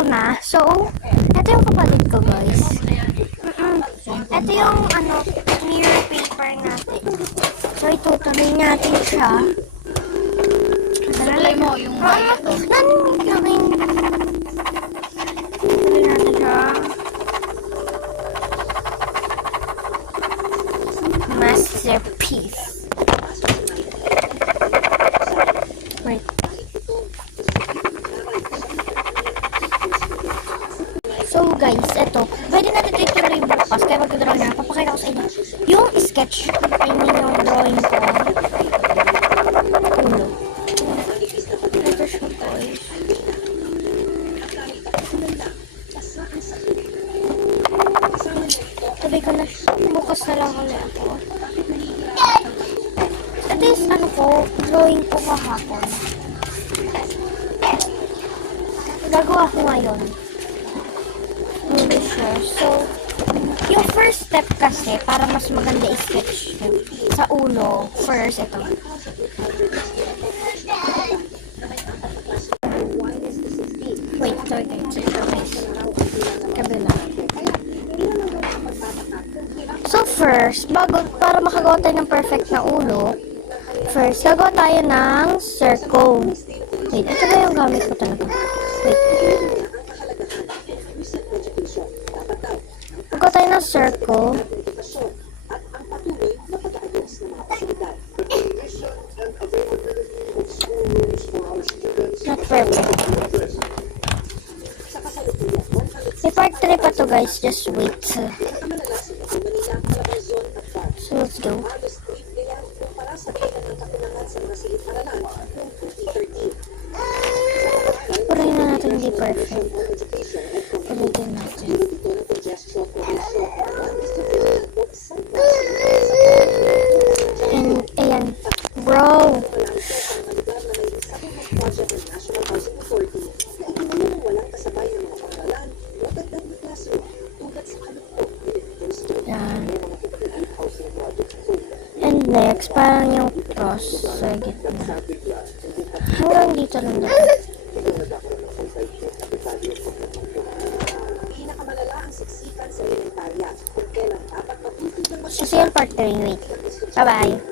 ito na. So, ito yung kapatid ko, guys. Ito yung, mirror paper natin. So, itutuloy natin siya. Tuloy mo yung Naninig namin. Tuloy natin siya. Masterpiece. Wait. So guys, eto. Pwede natin ito ituloy bukas. Kaya mag-draw na. Papakita ko sa inyo. Yung sketch. I mean yung drawing ko. Ulo. Ito siya guys. Sabi ko na bukas na lang ulit ako. Ito yung drawing ko kahapon. Gagawa ko ngayon. So, yung first step kasi, para mas maganda i-sketch sa ulo, first, ito. Wait, sorry guys. Kabila. So, first, para makagawa tayo ng perfect na ulo, first, gagawa tayo ng circle. Wait, ito ba yung gamit ko talaga? Wait. Gagawa tayo ng circle. Not perfect. May part 3 pa to guys, just wait. So, let's go. Purihin na natin hindi perfect. Purihin natin. And, ayan. Bro! Yan. And next, parang yung cross sa gitna. Hanggang dito lang dapat. Kasi yung part 3, wait. Bye-bye.